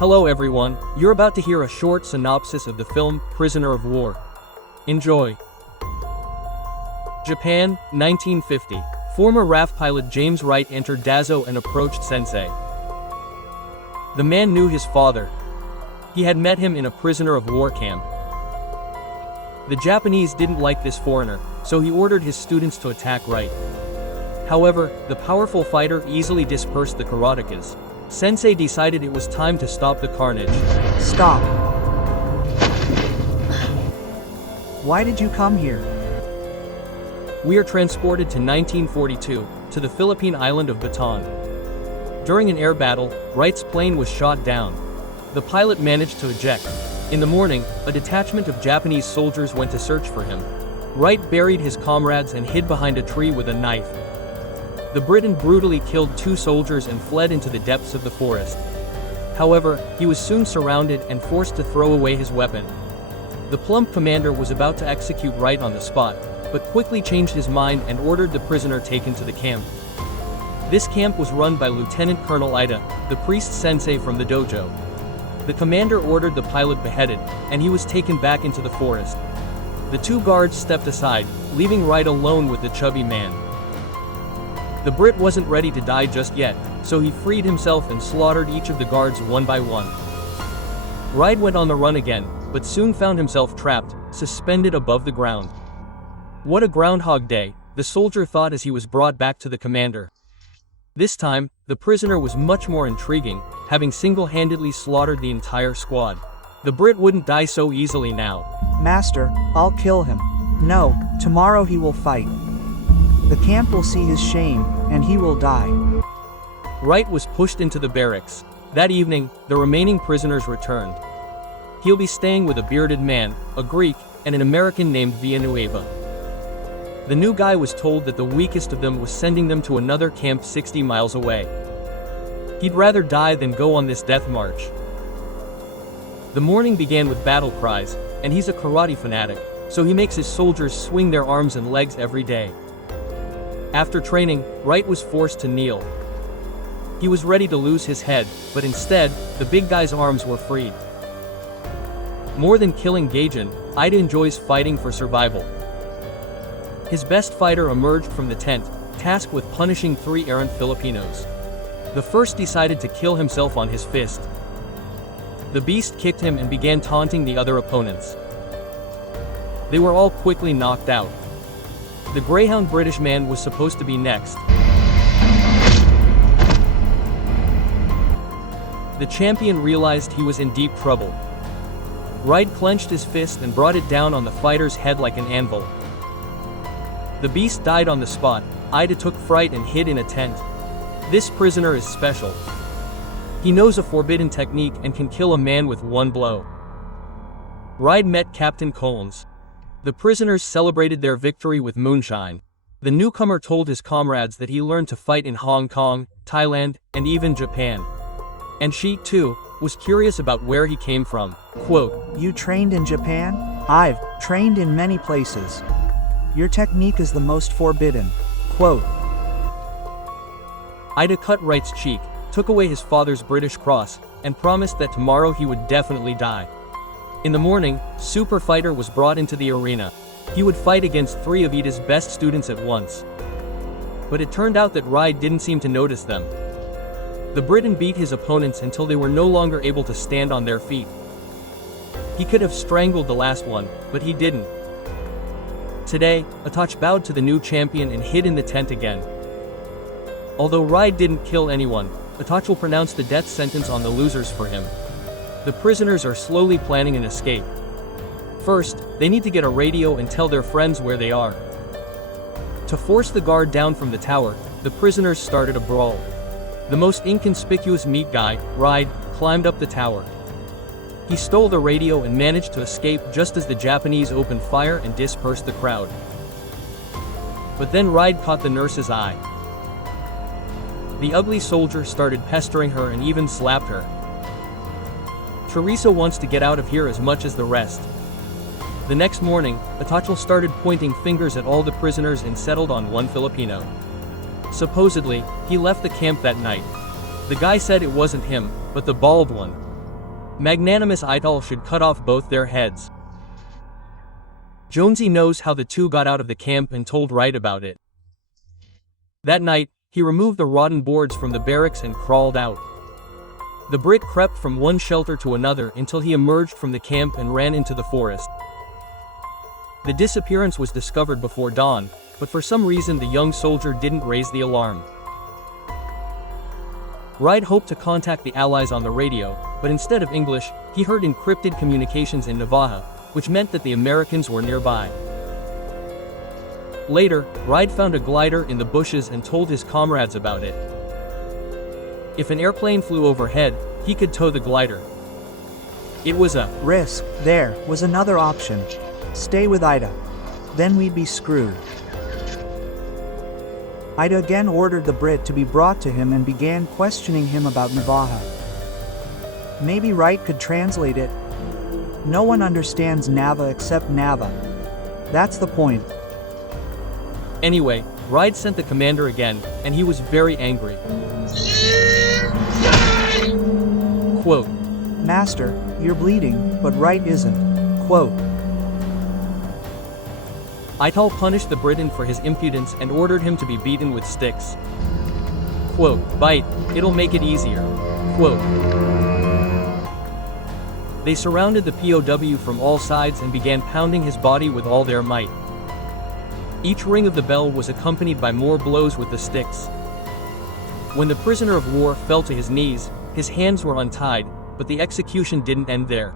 Hello everyone, you're about to hear a short synopsis of the film Prisoner of War. Enjoy. Japan, 1950. Former RAF pilot James Wright entered Dazo and approached Sensei. The man knew his father. He had met him in a prisoner of war camp. The Japanese didn't like this foreigner, so he ordered his students to attack Wright. However, the powerful fighter easily dispersed the karatekas. Sensei decided it was time to stop the carnage. Stop. Why did you come here? We are transported to 1942, to the Philippine island of Bataan. During an air battle, Wright's plane was shot down. The pilot managed to eject. In the morning, a detachment of Japanese soldiers went to search for him. Wright buried his comrades and hid behind a tree with a knife. The Briton brutally killed 2 soldiers and fled into the depths of the forest. However, he was soon surrounded and forced to throw away his weapon. The plump commander was about to execute Wright on the spot, but quickly changed his mind and ordered the prisoner taken to the camp. This camp was run by Lieutenant Colonel Ida, the priest sensei from the dojo. The commander ordered the pilot beheaded, and he was taken back into the forest. The 2 guards stepped aside, leaving Wright alone with the chubby man. The Brit wasn't ready to die just yet, so he freed himself and slaughtered each of the guards one by one. Wright went on the run again, but soon found himself trapped, suspended above the ground. What a Groundhog Day, the soldier thought as he was brought back to the commander. This time, the prisoner was much more intriguing, having single-handedly slaughtered the entire squad. The Brit wouldn't die so easily now. Master, I'll kill him. No, tomorrow he will fight. The camp will see his shame, and he will die. Wright was pushed into the barracks. That evening, the remaining prisoners returned. He'll be staying with a bearded man, a Greek, and an American named Villanueva. The new guy was told that the weakest of them was sending them to another camp 60 miles away. He'd rather die than go on this death march. The morning began with battle cries, and he's a karate fanatic, so he makes his soldiers swing their arms and legs every day. After training, Wright was forced to kneel. He was ready to lose his head, but instead, the big guy's arms were freed. More than killing gaijin, Ida enjoys fighting for survival. His best fighter emerged from the tent, tasked with punishing 3 errant Filipinos. The first decided to kill himself on his fist. The beast kicked him and began taunting the other opponents. They were all quickly knocked out. The Greyhound British man was supposed to be next. The champion realized he was in deep trouble. Wright clenched his fist and brought it down on the fighter's head like an anvil. The beast died on the spot. Ida took fright and hid in a tent. This prisoner is special. He knows a forbidden technique and can kill a man with one blow. Wright met Captain Collins. The prisoners celebrated their victory with moonshine. The newcomer told his comrades that he learned to fight in Hong Kong, Thailand, and even Japan. And she, too, was curious about where he came from. Quote, You trained in Japan? I've trained in many places. Your technique is the most forbidden. Quote. Ida cut Wright's cheek, took away his father's British cross, and promised that tomorrow he would definitely die. In the morning, Super Fighter was brought into the arena. He would fight against 3 of Ida's best students at once. But it turned out that Wright didn't seem to notice them. The Briton beat his opponents until they were no longer able to stand on their feet. He could have strangled the last one, but he didn't. Today, Atoch bowed to the new champion and hid in the tent again. Although Wright didn't kill anyone, Atoch will pronounce the death sentence on the losers for him. The prisoners are slowly planning an escape. First, they need to get a radio and tell their friends where they are. To force the guard down from the tower, the prisoners started a brawl. The most inconspicuous meat guy, Wright, climbed up the tower. He stole the radio and managed to escape just as the Japanese opened fire and dispersed the crowd. But then Wright caught the nurse's eye. The ugly soldier started pestering her and even slapped her. Teresa wants to get out of here as much as the rest. The next morning, Atochel started pointing fingers at all the prisoners and settled on one Filipino. Supposedly, he left the camp that night. The guy said it wasn't him, but the bald one. Magnanimous Ital should cut off both their heads. Jonesy knows how the two got out of the camp and told Wright about it. That night, he removed the rotten boards from the barracks and crawled out. The Brit crept from one shelter to another until he emerged from the camp and ran into the forest. The disappearance was discovered before dawn, but for some reason the young soldier didn't raise the alarm. Wright hoped to contact the Allies on the radio, but instead of English, he heard encrypted communications in Navajo, which meant that the Americans were nearby. Later, Wright found a glider in the bushes and told his comrades about it. If an airplane flew overhead, he could tow the glider. It was a risk. There was another option. Stay with Ida. Then we'd be screwed. Ida again ordered the Brit to be brought to him and began questioning him about Navajo. Maybe Wright could translate it. No one understands Nava except Nava. That's the point. Anyway, Wright sent the commander again, and he was very angry. Quote, Master, you're bleeding, but Wright isn't. Quote. Ital punished the Briton for his impudence and ordered him to be beaten with sticks. Quote, bite, it'll make it easier. Quote. They surrounded the POW from all sides and began pounding his body with all their might. Each ring of the bell was accompanied by more blows with the sticks. When the prisoner of war fell to his knees, his hands were untied, but the execution didn't end there.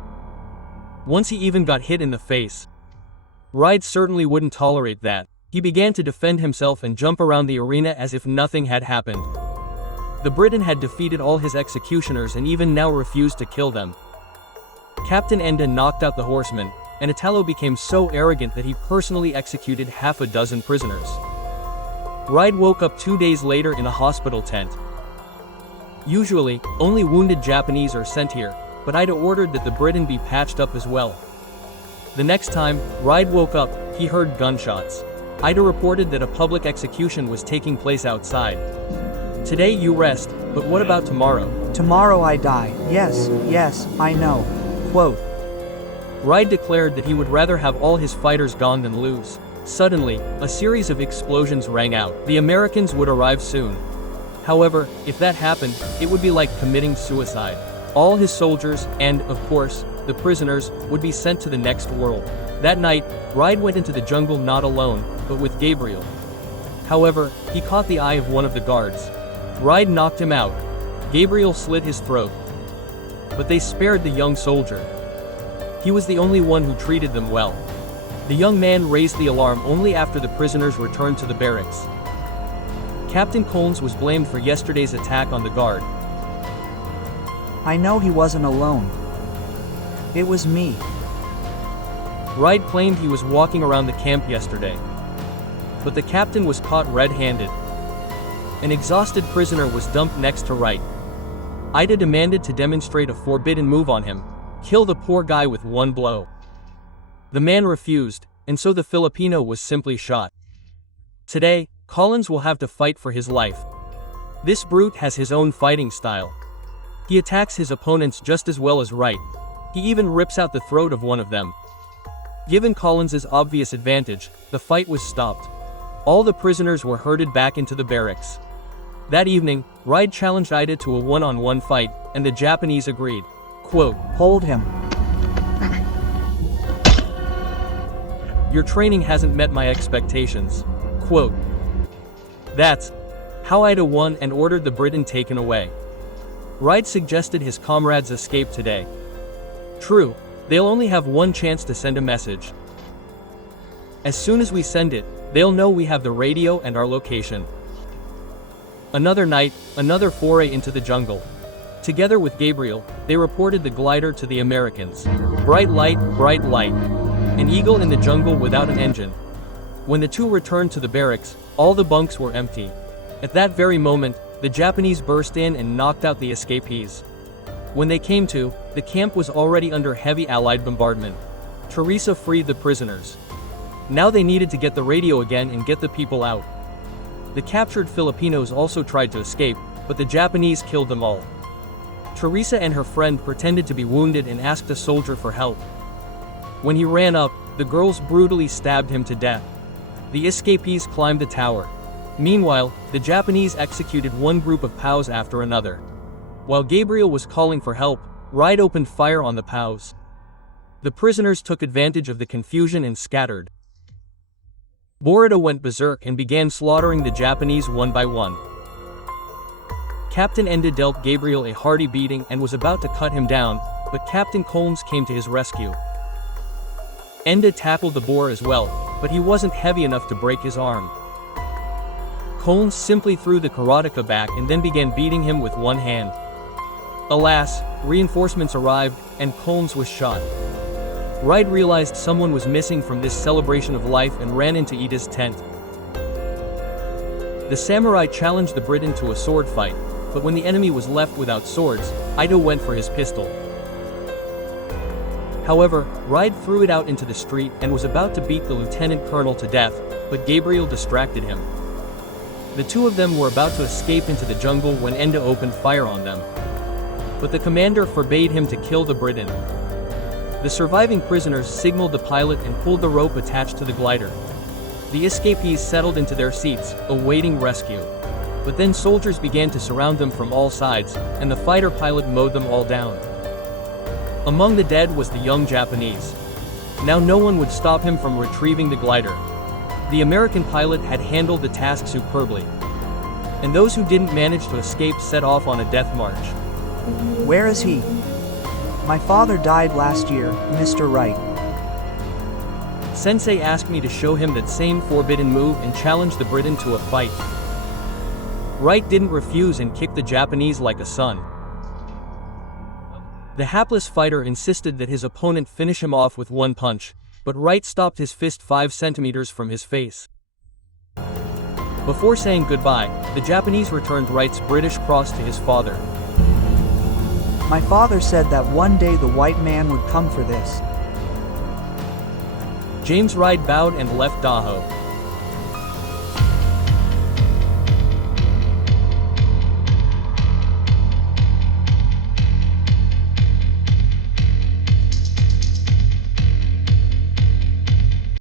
Once he even got hit in the face. Wright certainly wouldn't tolerate that. He began to defend himself and jump around the arena as if nothing had happened. The Briton had defeated all his executioners and even now refused to kill them. Captain Enda knocked out the horsemen, and Italo became so arrogant that he personally executed half a dozen prisoners. Wright woke up 2 days later in a hospital tent. Usually, only wounded Japanese are sent here, but Ida ordered that the Briton be patched up as well. The next time Wright woke up, he heard gunshots. Ida reported that a public execution was taking place outside. Today you rest, but what about tomorrow? Tomorrow I die. Yes, I know. Quote. Wright declared that he would rather have all his fighters gone than lose. Suddenly, a series of explosions rang out. The Americans would arrive soon. However, if that happened, it would be like committing suicide. All his soldiers, and, of course, the prisoners, would be sent to the next world. That night, Wright went into the jungle not alone, but with Gabriel. However, he caught the eye of one of the guards. Wright knocked him out. Gabriel slit his throat. But they spared the young soldier. He was the only one who treated them well. The young man raised the alarm only after the prisoners returned to the barracks. Captain Collins was blamed for yesterday's attack on the guard. I know he wasn't alone. It was me. Wright claimed he was walking around the camp yesterday. But the captain was caught red-handed. An exhausted prisoner was dumped next to Wright. Ida demanded to demonstrate a forbidden move on him, kill the poor guy with one blow. The man refused, and so the Filipino was simply shot. Today, Collins will have to fight for his life. This brute has his own fighting style. He attacks his opponents just as well as Wright. He even rips out the throat of one of them. Given Collins's obvious advantage, the fight was stopped. All the prisoners were herded back into the barracks. That evening, Wright challenged Ida to a one-on-one fight, and the Japanese agreed. Quote, Hold him. Your training hasn't met my expectations. Quote. That's how Ida won and ordered the Briton taken away. Wright suggested his comrades escape today. True, they'll only have one chance to send a message. As soon as we send it, they'll know we have the radio and our location. Another night, another foray into the jungle. Together with Gabriel, they reported the glider to the Americans. Bright light, bright light. An eagle in the jungle without an engine. When the two returned to the barracks, all the bunks were empty. At that very moment, the Japanese burst in and knocked out the escapees. When they came to, the camp was already under heavy Allied bombardment. Teresa freed the prisoners. Now they needed to get the radio again and get the people out. The captured Filipinos also tried to escape, but the Japanese killed them all. Teresa and her friend pretended to be wounded and asked a soldier for help. When he ran up, the girls brutally stabbed him to death. The escapees climbed the tower. Meanwhile, the Japanese executed one group of POWs after another. While Gabriel was calling for help, Wright opened fire on the POWs. The prisoners took advantage of the confusion and scattered. Boruto went berserk and began slaughtering the Japanese one by one. Captain Enda dealt Gabriel a hearty beating and was about to cut him down, but Captain Collins came to his rescue. Enda tackled the boar as well, but he wasn't heavy enough to break his arm. Collins simply threw the karateka back and then began beating him with one hand. Alas, reinforcements arrived, and Collins was shot. Wright realized someone was missing from this celebration of life and ran into Ida's tent. The samurai challenged the Briton to a sword fight, but when the enemy was left without swords, Ida went for his pistol. However, Wright threw it out into the street and was about to beat the lieutenant colonel to death, but Gabriel distracted him. The two of them were about to escape into the jungle when Enda opened fire on them. But the commander forbade him to kill the Briton. The surviving prisoners signaled the pilot and pulled the rope attached to the glider. The escapees settled into their seats, awaiting rescue. But then soldiers began to surround them from all sides, and the fighter pilot mowed them all down. Among the dead was the young Japanese. Now no one would stop him from retrieving the glider. The American pilot had handled the task superbly. And those who didn't manage to escape set off on a death march. Where is he? My father died last year, Mr. Wright. Sensei asked me to show him that same forbidden move and challenge the Briton to a fight. Wright didn't refuse and kicked the Japanese like a son. The hapless fighter insisted that his opponent finish him off with one punch, but Wright stopped his fist 5 centimeters from his face. Before saying goodbye, the Japanese returned Wright's British cross to his father. My father said that one day the white man would come for this. James Wright bowed and left Daho.